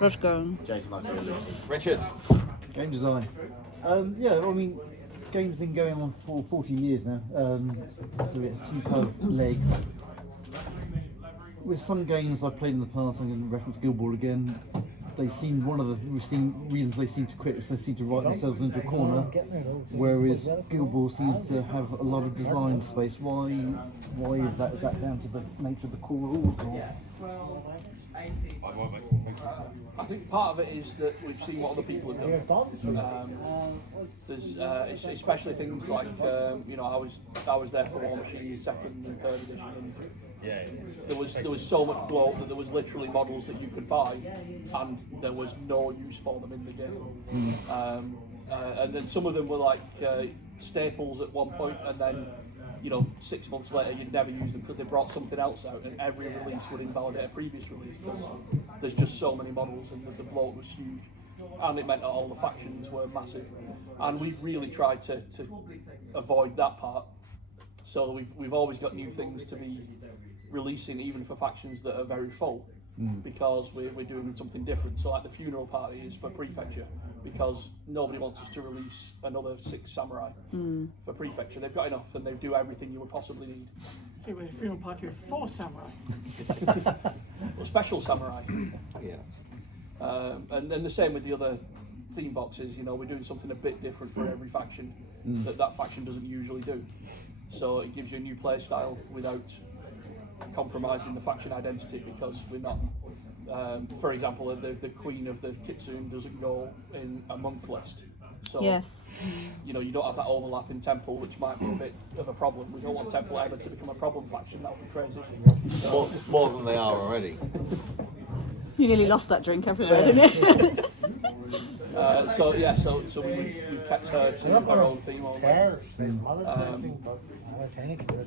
Roscoe. Jason, nice to meet you. Richard. Game design. Yeah, I mean, game's been going on for 14 years now, so it seems to have legs. With some games I've played in the past, I'm going to reference Guild Ball again. They seem reasons they seem to quit is they seem to write themselves into a corner, whereas Guild Ball seems to have a lot of design space. Why is that? Is that down to the nature of the core rules? I think part of it is that we've seen what other people have done. There's especially things like I was there for War Machine 2nd and 3rd edition, and there was so much bloat that there was literally models that you could buy, and there was no use for them in the game. And then some of them were like staples at one point, and then 6 months later you'd never use them because they brought something else out, and every release would invalidate a previous release because there's just so many models and the bloat was huge, and it meant that all the factions were massive, and we've really tried to avoid that part. So we've always got new things to be releasing, even for factions that are very full, because we're doing something different. So like the funeral party is for Prefecture, because nobody wants us to release another 6 samurai for Prefecture. They've got enough and they do everything you would possibly need. So we're a funeral party with 4 samurai. Well, special samurai. Yeah. And then the same with the other theme boxes. We're doing something a bit different for every faction that faction doesn't usually do. So it gives you a new play style without compromising the faction identity, because we're not. For example, the Queen of the Kitsune doesn't go in a monk list. So Yes. you don't have that overlap in Temple, which might be a bit of a problem. We don't want Temple ever to become a problem faction. That would be crazy. More than they are already. You nearly lost that drink everywhere, didn't you? So we've kept her to her own theme only.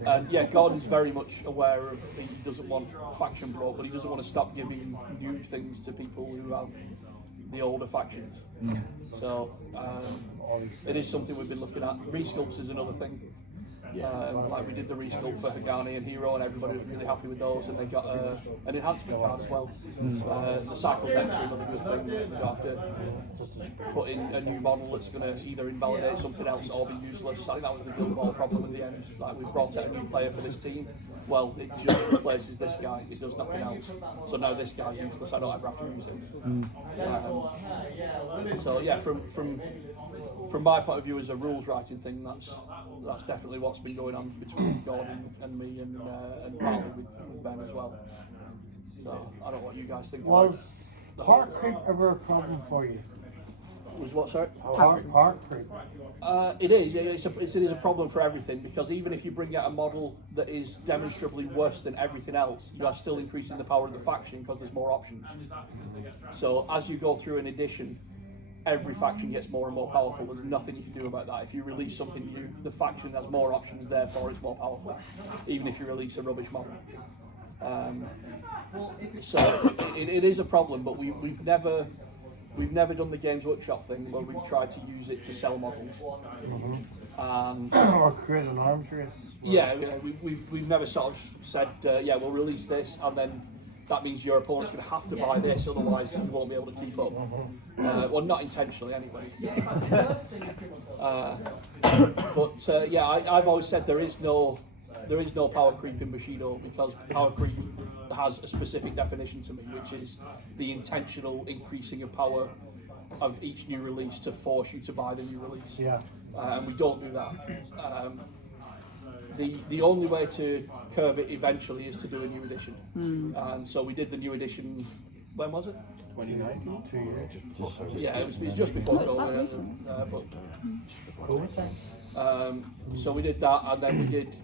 And yeah, Gordon's very much aware of he doesn't want faction bloat, but he doesn't want to stop giving new things to people who have the older factions. So it is something we've been looking at. Resculpts is another thing. Like we did the resculpt for Hagani and Hero, and everybody was really happy with those, and they got an enhancement card as well. The cycle decks are another good thing. You don't have to put in a new model that's going to either invalidate something else or be useless. I think that was the Guild Ball problem in the end. Like we brought out a new player for this team. Well, it just replaces this guy. It does nothing else. So now this guy's useless. I don't ever have to use him. So yeah, from my point of view as a rules writing thing, that's definitely what's been going on between Gordon and me, and partly with Ben as well. So I don't know what you guys think. Was park creep ever a problem for you? Was what, sorry? Park creep. It is. Yeah, it is a problem for everything, because even if you bring out a model that is demonstrably worse than everything else, you are still increasing the power of the faction because there's more options. So as you go through an edition, every faction gets more and more powerful. There's nothing you can do about that. If you release something new, the faction has more options, therefore it's more powerful, even if you release a rubbish model. So it is a problem, but we've never done the Games Workshop thing where we've tried to use it to sell models. Or create an arms race. Yeah, we've never sort of said, we'll release this, and then that means your opponent's going to have to buy this, otherwise you won't be able to keep up. Well, not intentionally anyway. I've always said there is no power creep in Bushido, because power creep has a specific definition to me, which is the intentional increasing of power of each new release to force you to buy the new release. Yeah. And we don't do that. The only way to curb it eventually is to do a new edition. And so we did the new edition, when was it? 2019? 2 years. Yeah, it was just before Oh, it's that COVID. So we did that, and then we did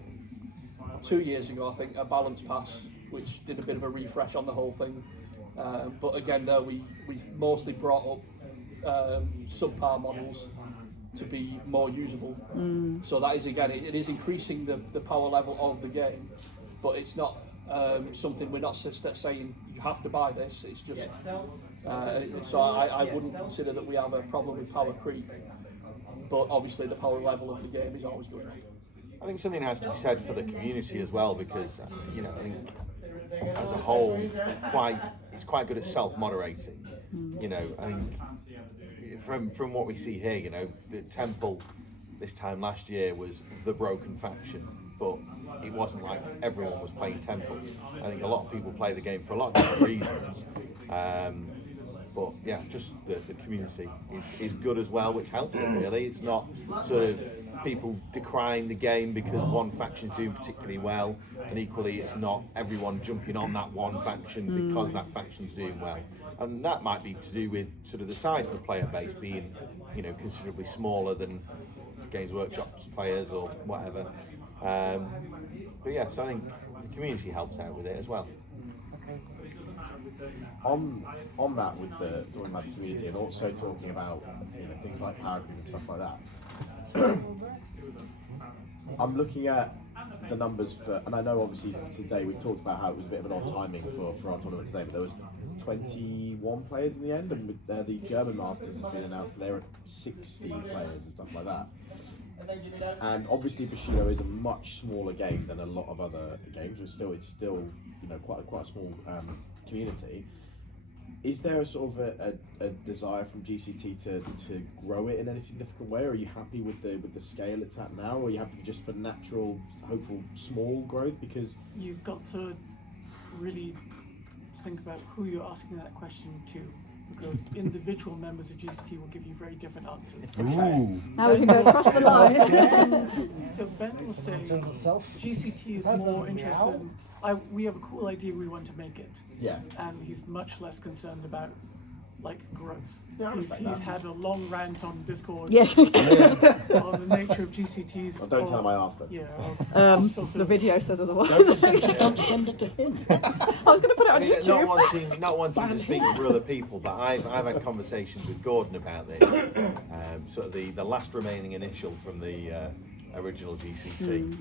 2 years ago, I think, a balance pass, which did a bit of a refresh on the whole thing. But again, there we mostly brought up subpar models to be more usable. So that is, again, it is increasing the power level of the game, but it's not something we're not saying you have to buy this. It's just so I wouldn't consider that we have a problem with power creep, but obviously the power level of the game is always good. I think something has to be said for the community as well, because I think as a whole, it's quite good at self-moderating. You know, I think from what we see here, you know, the Temple this time last year was the broken faction, but it wasn't like everyone was playing Temple. I think a lot of people play the game for a lot of different reasons. But yeah, just the community is good as well, which helps it really. It's not sort of people decrying the game because one faction's doing particularly well, and equally it's not everyone jumping on that one faction because that faction's doing well. And that might be to do with sort of the size of the player base being, you know, considerably smaller than Games Workshop's players or whatever. But yeah, so I think the community helps out with it as well. On that, with the talking about the community and also talking about, you know, things like power groups and stuff like that. I'm looking at the numbers for, and I know obviously today we talked about how it was a bit of an odd timing for our tournament today, but there was 21 players in the end, and with the German Masters has been announced, they're at 60 players and stuff like that. And obviously Bushido is a much smaller game than a lot of other games, but still it's still, you know, quite a small community. Is there a sort of a desire from GCT to grow it in any significant way, or are you happy with the scale it's at now, or are you happy just for natural, hopeful small growth? Because You've got to really think about who you're asking that question to, because individual members of GCT will give you very different answers. Now we can go across the line. So Ben will say GCT is more interested in, we have a cool idea, we want to make it. yeah, And he's much less concerned about like growth. Yeah, I respect He's that. had a long rant on Discord Yeah. on the nature of GCTs. well, don't tell him I asked them. Yeah, of sort The of, video says otherwise. Don't send it to him. I was going to put it I on mean, YouTube. not wanting to speak for other people, but I've had conversations with Gordon about this. Sort of the last remaining initial from the original GCT,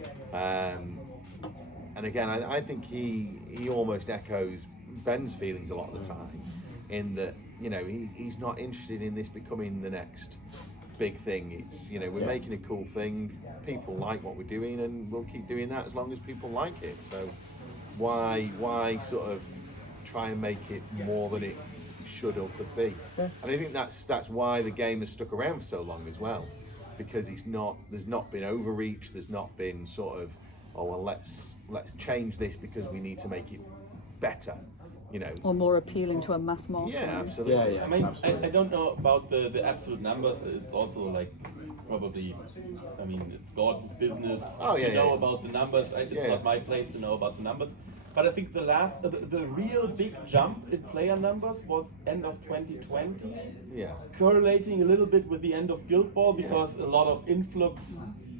and again, I think he almost echoes Ben's feelings a lot of the time, in that, you know, he's not interested in this becoming the next big thing. It's, you know, we're making a cool thing, people like what we're doing, and we'll keep doing that as long as people like it. So why sort of try and make it more than it should or could be? And I think that's why the game has stuck around for so long as well, because there's not been overreach, there's not been sort of, oh well, let's change this because we need to make it better, you know. Or more appealing to a mass market. Yeah, absolutely. Yeah, I mean, absolutely. I don't know about the absolute numbers. It's also like probably, I mean, it's Gordon's business to know about the numbers. It's not my place to know about the numbers. But I think the real big jump in player numbers was end of 2020. Yeah. Correlating a little bit with the end of Guild Ball, because a lot of influx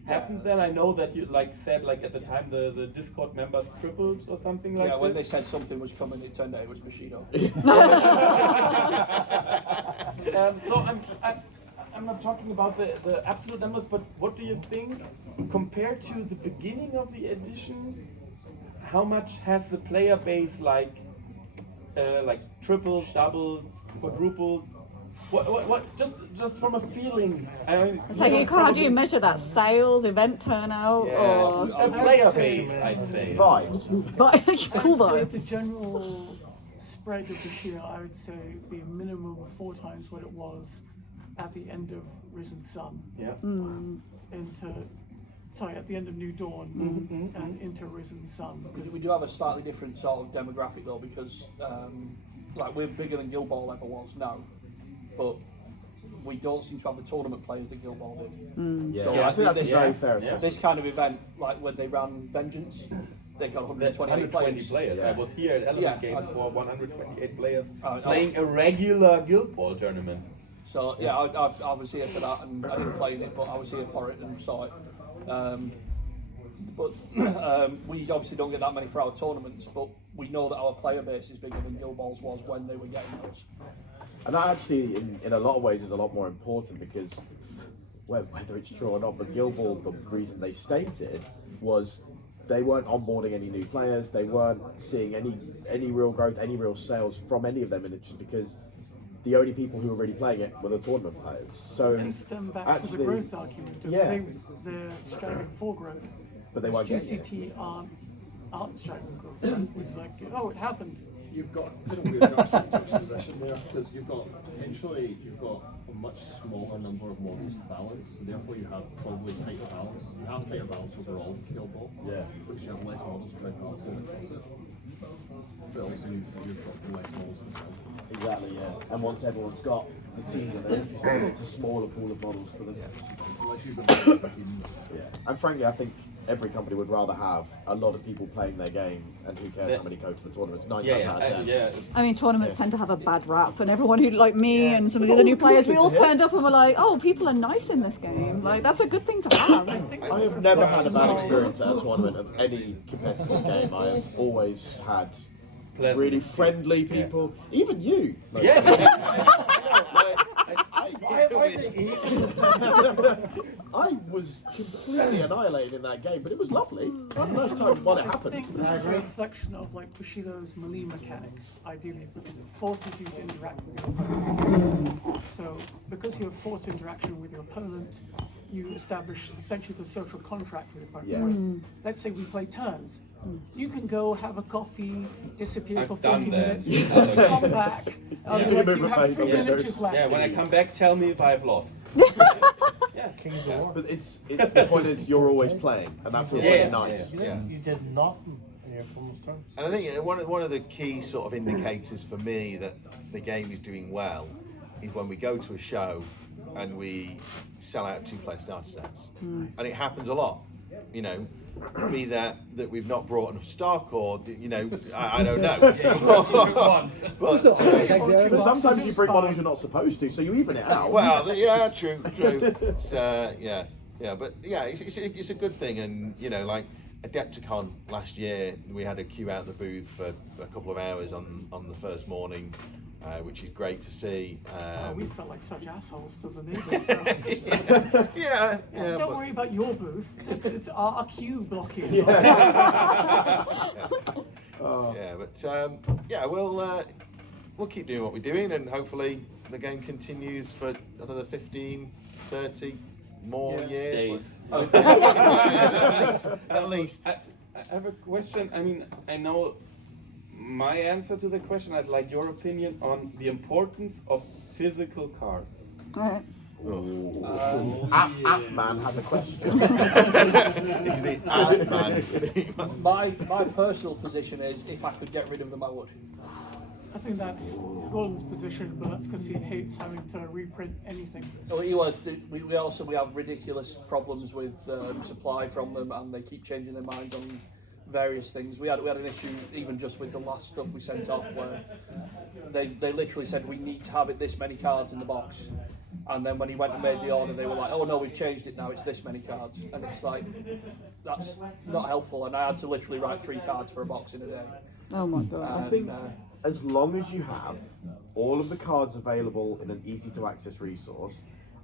happened then. I know that you said at the time the Discord members tripled or something like that. Yeah, when they said something was coming, it turned out it was Bushido. So I'm not talking about the absolute numbers, but what do you think compared to the beginning of the edition? How much has the player base tripled, doubled, quadrupled? What? Just from a feeling. So how do you measure that? Sales, event turnout, or a player base? I'd say. Vibes. cool I would say vibes? the general spread of Bushido, I would say, be a minimum of 4 times what it was at the end of Risen Sun. Yeah. At the end of New Dawn and into Risen Sun. We do have a slightly different sort of demographic though, because we're bigger than Guild Ball ever was now, but we don't seem to have the tournament players that Guild Ball did. Yeah, So I think that's this, a very fair assessment. this kind of event, like when they ran Vengeance, they got 120 120 players. players. Yeah. I was here at Element Yeah, Games for 128 players Oh, playing a regular Guild Ball tournament. So yeah, I was here for that, and I didn't play in it, but I was here for it and saw it. We obviously don't get that many for our tournaments, but we know that our player base is bigger than Guild Ball's was when they were getting those. And that actually, in a lot of ways, is a lot more important, because whether it's true or not, but Guild Ball, the reason they stated was they weren't onboarding any new players, they weren't seeing any real growth, any real sales from any of them, and it's just because the only people who were really playing it were the tournament players. So This stem back to actually, the growth argument. yeah. They're striving for growth. But they weren't getting it. GCT aren't striving for growth. It was like, oh, it happened. you've got a bit of weird juxtaposition there, because you've got a much smaller number of models to balance, so therefore you have probably tighter balance. You have tighter balance overall with Kill Ball, because you have less models to try to balance it. But also means that you've got less models to sell. Exactly, yeah. And once everyone's got the team that they're interested in, it's a smaller pool of models for them. Yeah. And frankly, I think every company would rather have a lot of people playing their game, and who cares how many go to the tournaments? 9 times out of 10. I mean, tournaments tend to have a bad rap, and everyone who, like me and some of the other new players, we all turned up and were like, "Oh, people are nice in this game." Like, that's a good thing to have. I have never had a bad experience at a tournament of any competitive game. I have always had really friendly people, even you. Like, I was completely annihilated in that game, but it was lovely. I had a nice time while it happened. I think this is a reflection of like Bushido's melee mechanic, ideally, because it forces you to interact with your opponent. So, because you have forced interaction with your opponent, you establish essentially the social contract with your opponent. Whereas, let's say we play turns. You can go have a coffee, disappear for 40 minutes, come back, and like, you have 3 miniatures left. Yeah, when I come back, tell me if I've lost. Kings of War. But it's the point is you're always playing, and that's really nice. You did nothing in your opponent's turn. And I think one of the key sort of indicators for me that the game is doing well is when we go to a show and we sell out 2-player starter sets, and it happens a lot. You know, be that we've not brought enough stock, or you know, I don't know. But sometimes you bring models you're not supposed to, so you even it out. Well, yeah, true. It's, yeah, but yeah, it's a good thing, and you know, like Adepticon last year, we had a queue out the booth for a couple of hours on the first morning. Which is great to see. We felt like such assholes to the neighbours. Yeah. Don't worry about your booth. It's our queue blocking. Yeah, but we'll keep doing what we're doing, and hopefully the game continues for another 15, 30 more years. Days. At least. I have a question. I mean, I know my answer to the question. I'd like your opinion on the importance of physical cards. App-Man has a question. My personal position is, if I could get rid of them, I would. I think that's Gordon's position, but that's because he hates having to reprint anything. We have ridiculous problems with supply from them, and they keep changing their minds on various things. We had an issue even just with the last stuff we sent off, where they literally said we need to have it this many cards in the box, and then when he went and made the order, they were like, oh no, we've changed it now, it's this many cards, and it's like, that's not helpful. And I had to literally write 3 cards for a box in a day. Oh my god. I think as long as you have all of the cards available in an easy to access resource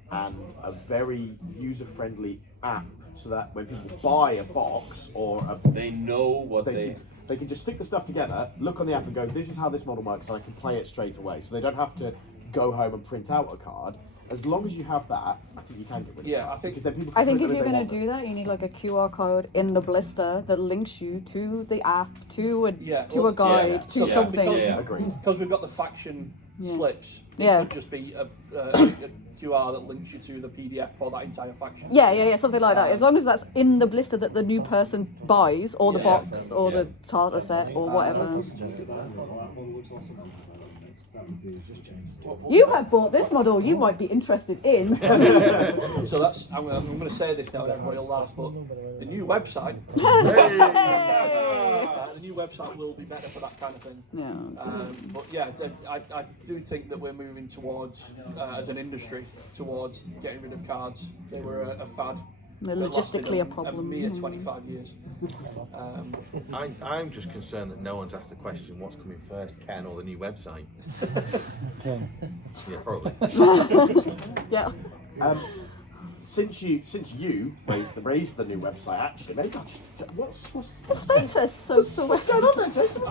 and a very user-friendly app, so that when people buy a box or they know what they can just stick the stuff together, look on the app and go, this is how this model works, and I can play it straight away. So they don't have to go home and print out a card. As long as you have that, I think you can get rid of it. I think because then people I think if you're going to do that, you need like a QR code in the blister that links you to the app, to a guide, to something. Because we've got the faction slips, it could just be a QR that links you to the PDF for that entire faction. Yeah, something like that. As long as that's in the blister that the new person buys, or the box, or the starter set, or whatever. You have bought this model you might be interested in. So that's, I'm going to say this now and everybody will laugh, but the new website, the new website will be better for that kind of thing. But yeah, I do think that we're moving towards, as an industry, towards getting rid of cards. They were a fad. They're logistically a problem. A mere 25 years. I'm just concerned that no one's asked the question, what's coming first, Ken or the new website? Yeah, probably. Yeah. since you raised the new website, actually, maybe I'll just what's The status. So what's going on there, Jason?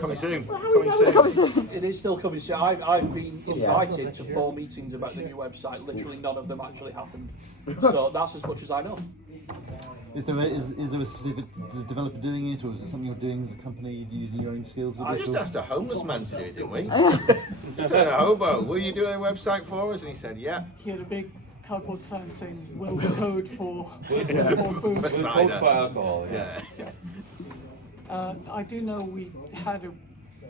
Coming soon. Coming soon. It is still coming soon. I've been invited to 4 meetings about the new website. Literally none of them actually happened. So that's as much as I know. Is there a specific developer doing it, or is it something you're doing as a company using your own skills? With I it, just or- asked a homeless man to do it, didn't we? Just said, a hobo, will you do a website for us? And he said, yeah. He had a big cardboard sign saying, "Will the code for food." Code for alcohol. Yeah. I do know we had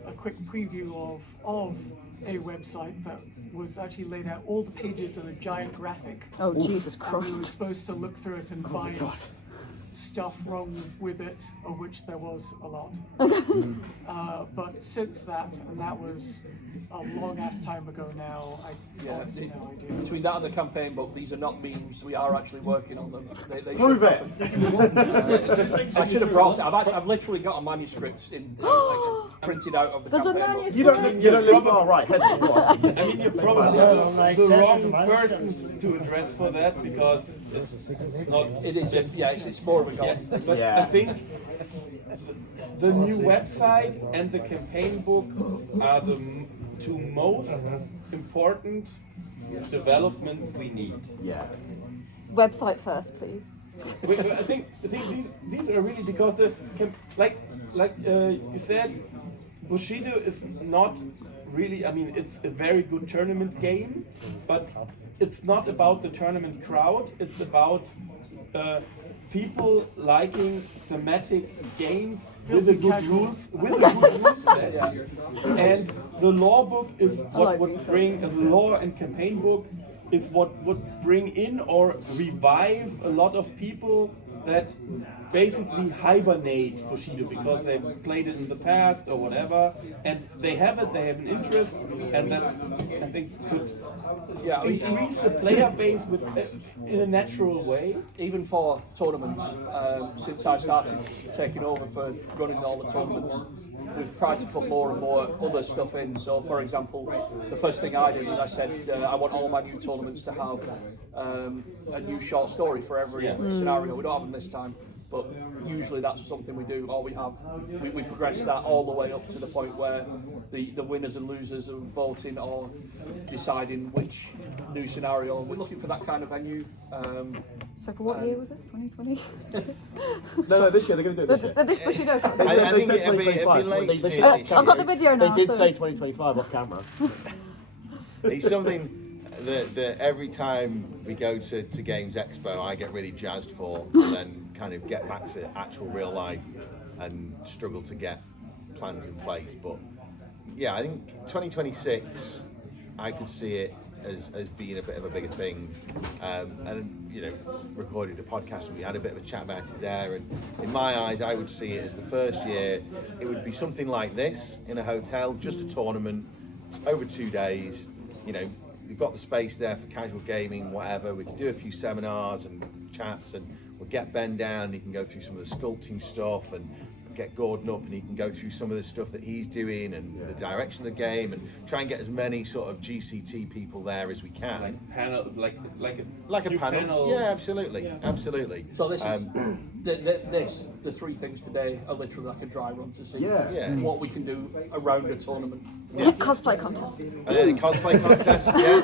a quick preview of a website that was actually laid out all the pages in a giant graphic. Oh, Jesus And we were Christ. supposed to look through it and find stuff wrong with it, of which there was a lot. But since that, and that was a long ass time ago now, I honestly no idea. Between that and the campaign book, these are not memes. We are actually working on them. They Prove should it. happen. I should have brought it. I've literally got a manuscript printed out of the There's a campaign book. manuscript. You don't live far right, head. Go on. I mean, you're probably the wrong person to address for that because it's not. It is. It's more of a goal. Yeah, but Yeah. I think the new website and the campaign book are the two most important developments we need. Yeah. Website first, please. I think these are really because like you said, Bushido is not really. I mean, it's a very good tournament game, but it's not about the tournament crowd. It's about people liking thematic games with a good rules, set. And the law book is what would bring the law and campaign book is what would bring in or revive a lot of people that basically hibernate Bushido because they've played it in the past or whatever, and they have an interest, and that I think could increase the player base in a natural way. Even for tournaments, since I started taking over for running all the tournaments, we've tried to put more and more other stuff in. So, for example, the first thing I did was I said I want all my new tournaments to have a new short story for every scenario. We don't have them this time, but usually that's something we do. Or we progress that all the way up to the point where the winners and losers are voting or deciding which new scenario. We're looking for that kind of venue. So for what year was it? 2020? No, this year they're going to do it this year. This Bushido. I think it'd be late. I've got the video now. They did so- say 2025 off camera. It's something that every time we go to Games Expo, I get really jazzed for, and then kind of get back to actual real life and struggle to get plans in place. But yeah, I think 2026, I could see it as being a bit of a bigger thing. And you know, recorded a podcast and we had a bit of a chat about it there. And in my eyes, I would see it as the first year. It would be something like this in a hotel, just a tournament over 2 days. You know, we've got the space there for casual gaming, whatever. We can do a few seminars and chats, and we'll get Ben down. He can go through some of the sculpting stuff, and get Gordon up, and he can go through some of the stuff that he's doing and the direction of the game, and try and get as many sort of GCT people there as we can. Like panel, like Like a few panel. panels. Yeah, absolutely, absolutely. So this is the three things today are literally like a dry run to see Yeah. what we can do around a tournament. Cosplay contest. The cosplay contest, yeah.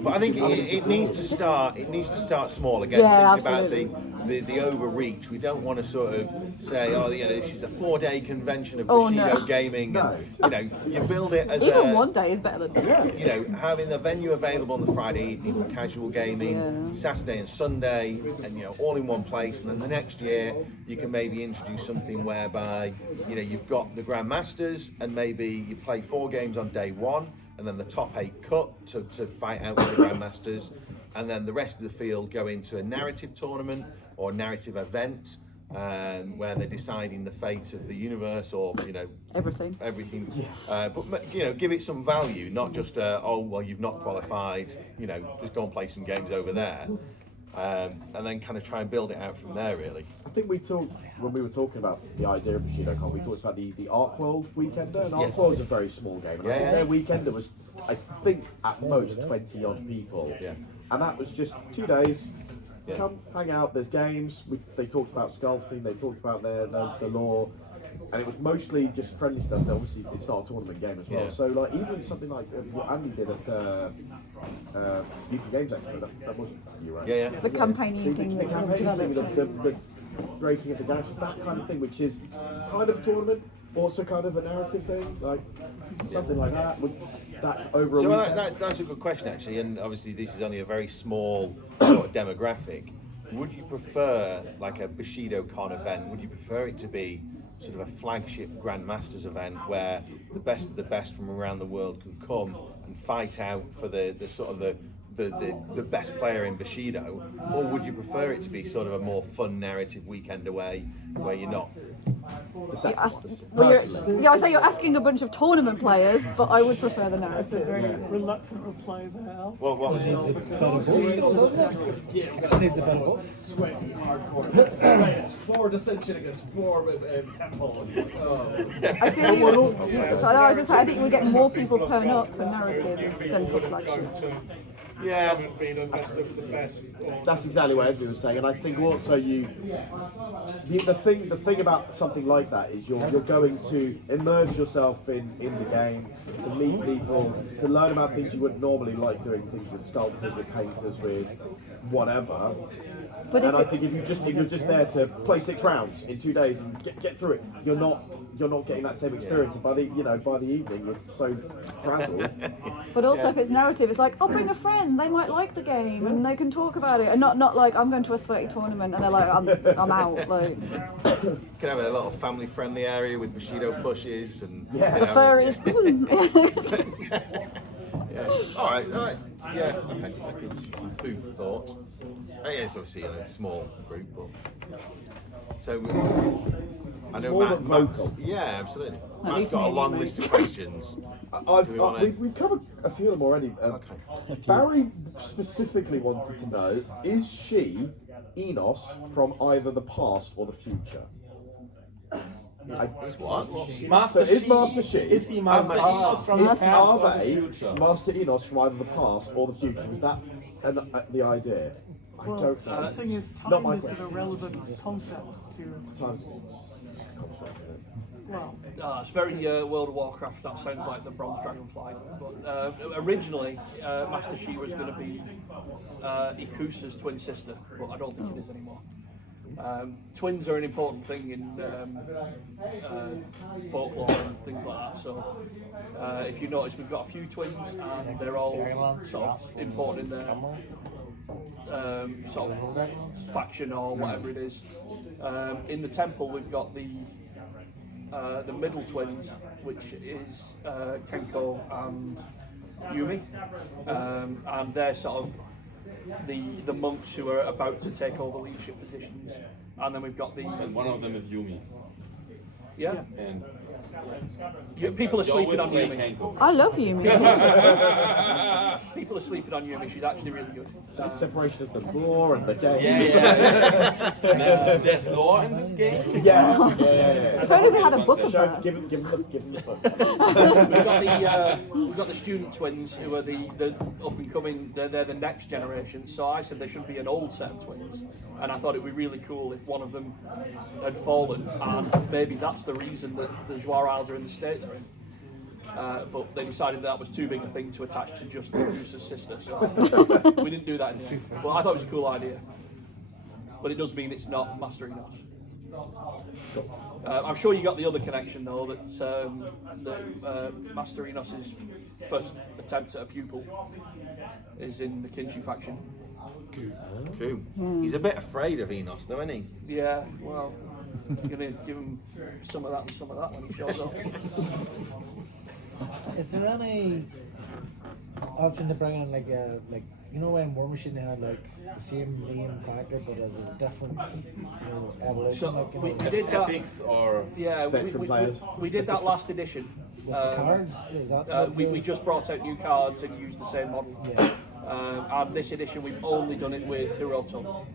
But I think it needs to start. It needs to start small again. Yeah, Think about absolutely. the overreach. We don't want to sort of say, oh, you know, this is a 4-day convention of Oh, Bushido no. gaming. No. And, you know, you build it as Even a 1 day is better than that. you know, having the venue available on the Friday evening for casual gaming, Yeah. Saturday and Sunday, and you know, all in one place. And then the next year, you can maybe introduce something whereby, you know, you've got the Grandmasters, and maybe you play 4 games on day 1, and then the top 8 cut to fight out with the Grandmasters, and then the rest of the field go into a narrative tournament or narrative event. Where they're deciding the fate of the universe, or you know, Everything. but you know, give it some value, not just oh well, you've not qualified, you know, just go and play some games over there. and then kind of try and build it out from there, really. I think we talked, when we were talking about the idea of Bushido Con, we talked about the Arc World Weekender, and Arc World is a very small game, and I think their Weekender was, I think, at most 20 odd people, and that was just 2 days. Come hang out. There's games. They talked about sculpting. They talked about the lore, and it was mostly just friendly stuff. Now, obviously, it's not a tournament game as well. So, like, even something like what Andy did at UK Games Expo, that wasn't you, right? The campaigning thing. The campaigning thing, the breaking of the games, that kind of thing, which is kind of a tournament, also kind of a narrative thing, like something like that. Would that over a weekend? That's a good question, actually, and obviously this is only a very small sort of demographic. Would you prefer, like a Bushido Con event, would you prefer it to be sort of a flagship Grandmasters event where the best of the best from around the world can come and fight out for the sort of the best player in Bushido, or would you prefer it to be sort of a more fun narrative weekend away where you're not? I would say you're asking a bunch of tournament players, but I would prefer the That's a narrative. very reluctant reply there. What was it? Needs a better book. Sweaty, hardcore. Right, it's 4 Dissension against 4 Temple. I feel you. So I was just saying, I think we get more people turn up for narrative than for flagship. Yeah, That's exactly what Esme was saying, and I think also the thing about something like that is you're going to immerse yourself in the game, to meet people, to learn about things you wouldn't normally, like doing things with sculptors, with painters, with whatever. But and I think if you're just there to play 6 rounds in 2 days and get through it, you're not getting that same experience. And by the evening you're so frazzled. But also if it's narrative, it's like, oh, bring a friend, they might like the game and they can talk about it, and not like I'm going to a sweaty tournament and they're like I'm out. Like can have a little family-friendly area with Bushido plushes and the furries. All right. Yeah, okay. That gives food for thought. It's obviously in a small group, but so I know Matt's, yeah, absolutely. Matt's got a long list of questions. We've covered a few of them already. Barry specifically wanted to know: is she Enos from either the past or the future? Master Is Master Shi? Is he Master Enos from the past Are or the they future? Master Enos from either the past or the future? Was that the idea? I Well, don't know. the thing is, Not time my is an question. irrelevant concept to. Well, It's very World of Warcraft. That sounds like the Bronze Dragonfly. But originally, Master Shi was going to be Ikusa's twin sister, but I don't think it is anymore. Twins are an important thing in folklore and things like that. So, if you notice, we've got a few twins, and they're all sort of important in their sort of faction or whatever it is. In the temple, we've got the middle twins, which is Kenko and Yumi, and they're sort of the monks who are about to take over leadership positions. And then we've got And one of them is Yumi. yeah. And People are sleeping on Yumi. Kenko. I love you, man. People are sleeping on Yumi. She's actually really good. Separation of the lore and the game. Yeah. There's lore in this game. Yeah. If only we had a book of Show, that. give them the book. We've got the student twins who are the up and coming. They're the next generation. So I said there should be an old set of twins, and I thought it'd be really cool if one of them had fallen, and maybe that's the reason that the Joar Isles are in the state they're in. But they decided that was too big a thing to attach to just the producer's sister, so we didn't do that in the end. But I thought it was a cool idea. But it does mean it's not Master Enos. I'm sure you got the other connection though, that Master Enos's first attempt at a pupil is in the Kinshi faction. Cool. He's a bit afraid of Enos, though, isn't he? Yeah, well, I'm gonna give him some of that and some of that when he shows up. Is there any option to bring in like when War Machine they had like the same name character but as a different evolution? So like, we did that. Epics or Yeah, veteran players. we did that last edition, Cards? Is that we just brought out new cards and used the same model. Yeah. And this edition we've only done it with Hiroto.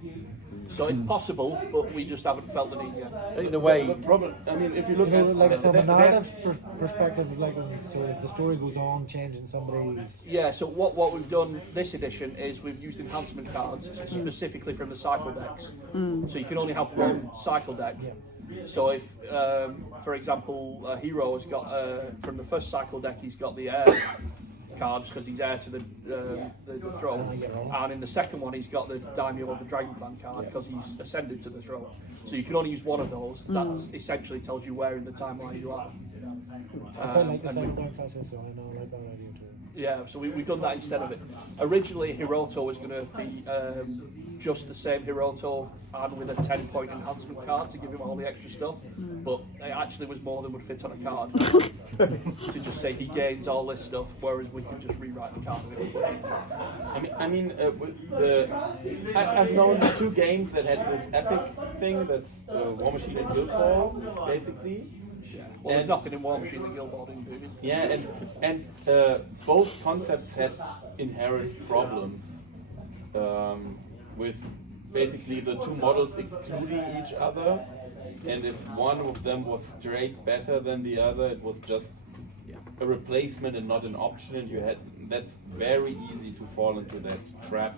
So it's possible, but we just haven't felt the need yet. I think the way, Problem. I mean, if you look at like from a that- narrative perspective, like so as the story goes on, changing somebody's. Yeah, so what we've done this edition is we've used enhancement cards specifically from the cycle decks. So you can only have one cycle deck. So if, for example, Hero has got, from the first cycle deck, he's got the air cards because he's heir to the throne, and in the second one he's got the Daimyo of the Dragon Clan card because he's ascended to the throne. So you can only use one of those. That essentially tells you where in the timeline you are. I quite like the second decks actually, so I know I like that idea too. Yeah, so we've done that instead of it. Originally, Hiroto was going to be just the same Hiroto and with a 10-point enhancement card to give him all the extra stuff, but it actually was more than would fit on a card. To just say he gains all this stuff, whereas we can just rewrite the card. I've known the two games that had this epic thing, that's War Machine and Guild Ball, basically. Well, there's nothing in War Machine that Guild Ball didn't do. Is there? Yeah, and both concepts had inherent problems with basically the two models excluding each other, and if one of them was straight better than the other, it was just a replacement and not an option, and that's very easy to fall into that trap.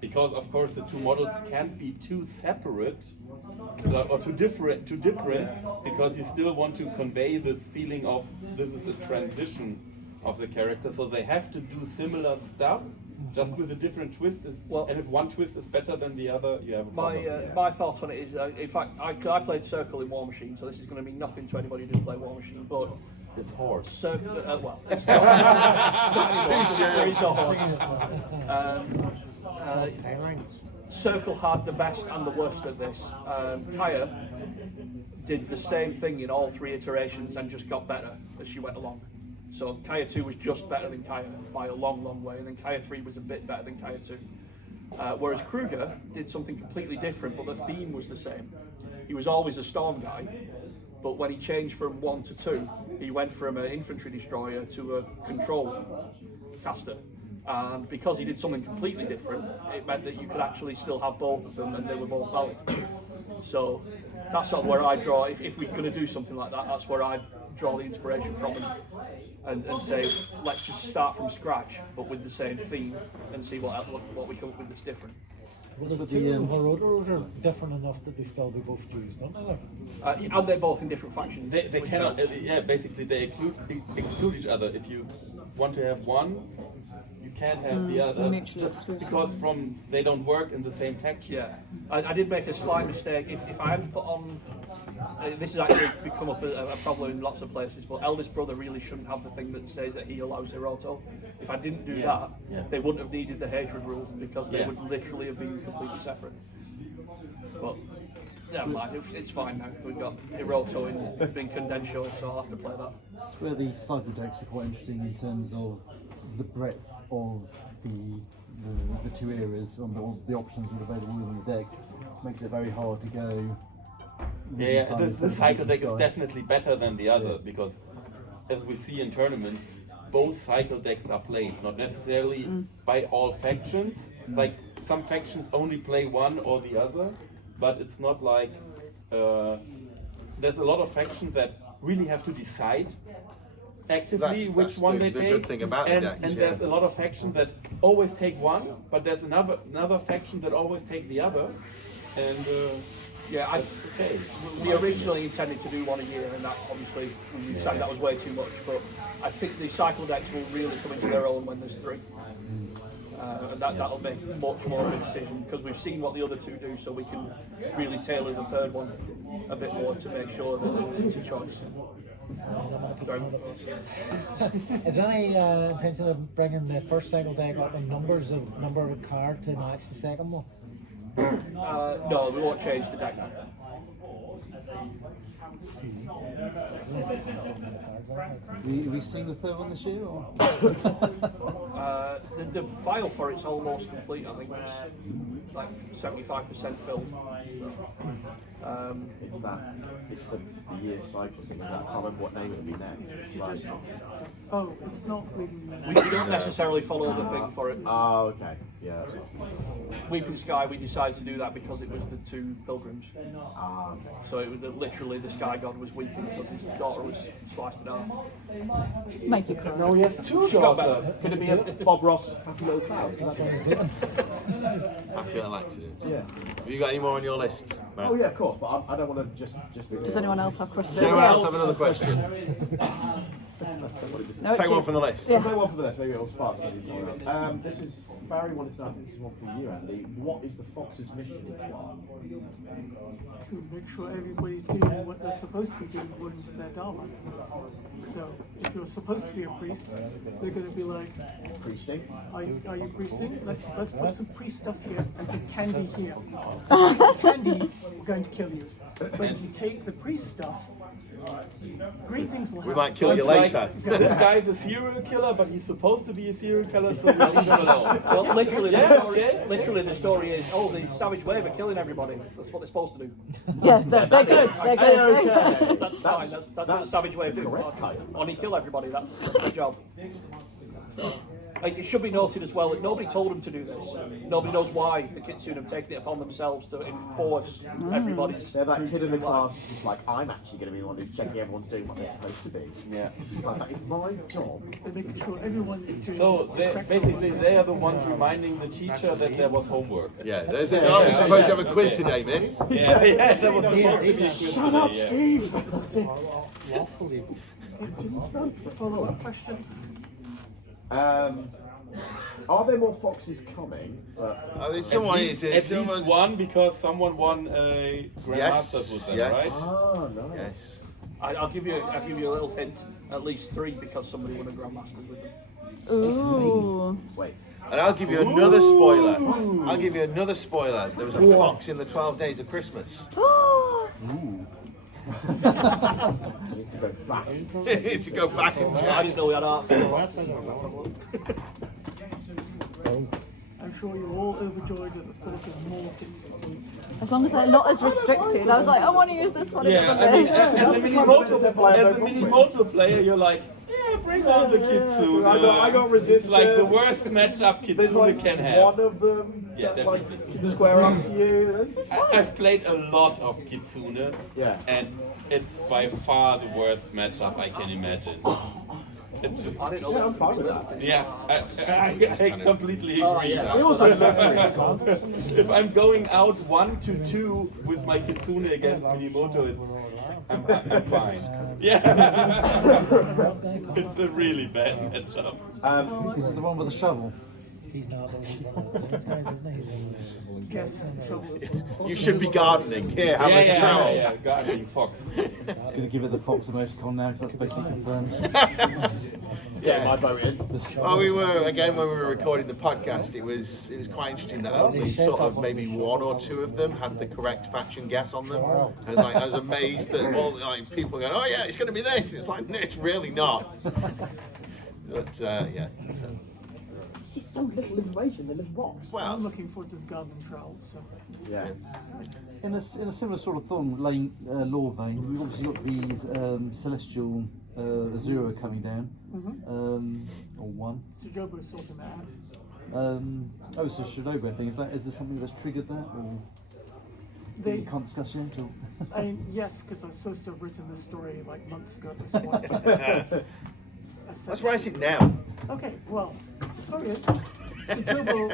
Because of course the two models can't be too separate or too different because you still want to convey this feeling of this is a transition of the character, so they have to do similar stuff just with a different twist. And if one twist is better than the other, you have a problem. My thought on it is, in fact, I played Circle in War Machine, so this is going to mean nothing to anybody who didn't play War Machine, but it's hard. Circle, well, it's not. There is no hard. Circle had the best and the worst of this. Kaya did the same thing in all three iterations and just got better as she went along. So Kaya 2 was just better than Kaya by a long, long way, and then Kaya 3 was a bit better than Kaya 2. Whereas Kruger did something completely different, but the theme was the same. He was always a storm guy, but when he changed from 1 to 2, he went from an infantry destroyer to a control caster. And because he did something completely different, it meant that you could actually still have both of them and they were both valid. So that's sort of where I draw, if we're going to do something like that, that's where I draw the inspiration from and say, let's just start from scratch, but with the same theme and see what we come up with that's different. Well, the two Hirotos are different enough that they still be both Jews, don't they? And they're both in different factions. They cannot, basically they exclude each other. If you want to have one, you can't have the other, just because they don't work in the same faction. Yeah, I did make a slight mistake. If I hadn't put on, this has actually become up a problem in lots of places, but eldest brother really shouldn't have the thing that says that he allows Hiroto. If I didn't do that, they wouldn't have needed the hatred rule because they would literally have been completely separate. But never mind, it's fine now. We've got Hiroto in Condensho, so I'll have to play that. It's where the cycle decks are quite interesting in terms of the breadth of the two areas on the options that are available within the decks. Makes it very hard to go. The cycle deck is definitely better than the other because, as we see in tournaments, both cycle decks are played, not necessarily by all factions. Like some factions only play one or the other, but it's not like there's a lot of factions that really have to decide actively which one they take, good thing about and the decks, there's a lot of factions that always take one, but there's another faction that always take the other, and we originally intended to do one a year, and that obviously we decided that was way too much. But I think the cycle decks will really come into their own when there's three, and that'll make much more of a decision because we've seen what the other two do, so we can really tailor the third one a bit more to make sure that it's a choice. Is there any intention of bringing the first cycle deck up in number of card to match the second one? No, we won't change the deck now. Have we seen the third one this year? Or? The file for it's almost complete. I think it's like 75% film. It's the year cycle thing. I can't remember what name it'll be next. Like, Oh, it's not really. We don't necessarily follow the thing for it. oh, okay. Yeah. Weeping Sky, we decided to do that because it was the two pilgrims. Ah, So it was literally the sky god was weeping because his daughter was sliced in half. Make you cry. no, he has two daughters. Could it be a Bob Ross Happy Little Cloud? Happy little accidents. Yeah. Have you got any more on your list, Matt? Oh yeah, of course. But I don't want to just. Does anyone else have questions? Does anyone else have another question? No, Take one from the list. Take one for the list. Maybe it'll spark something. This is Barry wanted to know. I think this is one for you, Andy. What is the Fox's mission each one? To make sure everybody's doing what they're supposed to be doing according to their Dharma. So if you're supposed to be a priest, they're going to be like, Priesting. are you priesting? Let's put some priest stuff here and some candy here. Candy, we're going to kill you. But if you take the priest stuff, great things will happen. We might kill you later. This guy's a serial killer, but he's supposed to be a serial killer, so we leave him alone. Well, literally, Yeah. literally the story is, oh, the savage wave are killing everybody. That's what they're supposed to do. Yeah, they're good. They're good. That's fine. That's what the savage wave do. Only kill everybody. That's their job. Like, it should be noted as well that nobody told them to do this. Nobody knows why the Kitsune have taken it upon themselves to enforce everybody's. They're that kid in the class who's like, I'm actually going to be the one who's checking everyone's doing what they're supposed to be. Yeah. It's like, that is my job. They're making sure everyone is doing So the they, correct basically, way. they are the ones reminding the teacher that there was homework. Yeah, there's a, oh, we're supposed to have a quiz today, miss. Yeah, there was supposed to be a quiz Shut up, today, Steve! Lawfully. Follow-up question. Are there more foxes coming? I think someone is. At least Someone's... one, because someone won a Grandmasters with them, yes. right? Ah, nice. Yes. I'll give you a little hint. At least 3 because somebody won a Grandmasters with them. Ooh. Wait. And I'll give you another spoiler. I'll give you another spoiler. There was a fox in the 12 Days of Christmas. Ooh. I need to go back. To go back and I check. didn't know we had art. I'm sure you're all overjoyed at the thought of more Kitsune. As long as they're not as restricted. I was like, I want to use this one. Yeah, I mean, as a mini multiplayer, you're like, yeah, bring on the Kitsune. I got resistance. It's like the worst matchup Kitsune can have. One of them Yeah, that like definitely. can square up to you. This is fine. I've played a lot of Kitsune, Yeah. and it's by far the worst matchup I can imagine. It's just, I didn't know Yeah, that. I'm fine with that. yeah, I completely agree. We also If I'm going out 1-2 with my Kitsune against Minimoto, I'm fine. Yeah, it's a really bad matchup. This is the one with the shovel. He's not one of those guys, isn't he? He's one of those. Yes, shovel. You should be gardening. Here, have a trowel. Yeah, gardening fox. I'm going to give it the Fox emoticon now because that's basically confirmed. Yeah, my vote in. Well, we were again when we were recording the podcast. It was quite interesting that only sort of maybe 1 or 2 of them had the correct faction guess on them. And I was amazed that all like people going, oh yeah, it's going to be this. It's like no, it's really not. But yeah. So. It's just so little information, they're little rocks. I'm Well, looking forward to the gardening trowels. So. Yeah. In a similar sort of lore vein, we've obviously got these celestial Azura coming down, or one. Sujobo sorted that out. Oh, so Shidobo thing, is there something that's triggered that, or They, you can't discuss yet? Or? I mean, yes, because I was supposed to have written this story like months ago at this point. let's write it now. Okay, well, the story is Sujobo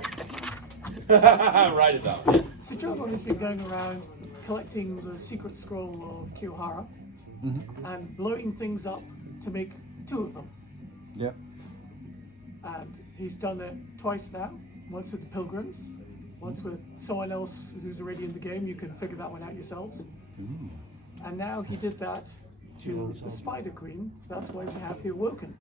Write it down. Sujobo has been going around collecting the secret scroll of Kiyohara and blowing things up to make 2 of them. Yep. And he's done it twice now, once with the Pilgrims, once with someone else who's already in the game. You can figure that one out yourselves. And now he did that to the Spider Queen, so that's why we have the Awoken.